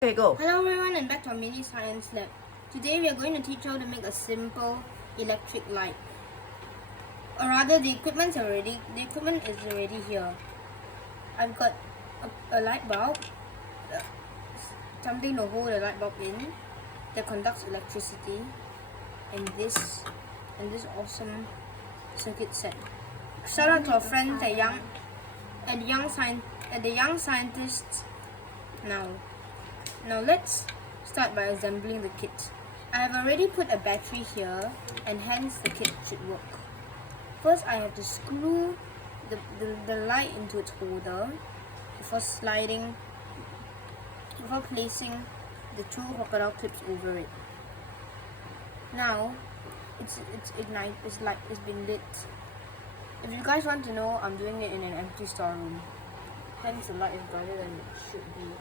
Okay, go. Hello everyone and back to our mini science lab. Today we are going to teach you how to make a simple electric light. Or rather the equipment is already here. I've got a light bulb, uh, something to hold the light bulb in that conducts electricity, and this awesome circuit set. Shout out to our friends at the young scientists now. Now let's start by assembling the kit. I have already put a battery here and hence the kit should work. First I have to screw the light into its holder before placing the two crocodile clips over it. Now it's been lit. If you guys want to know, I'm doing it in an empty storeroom. Hence the light is brighter than it should be.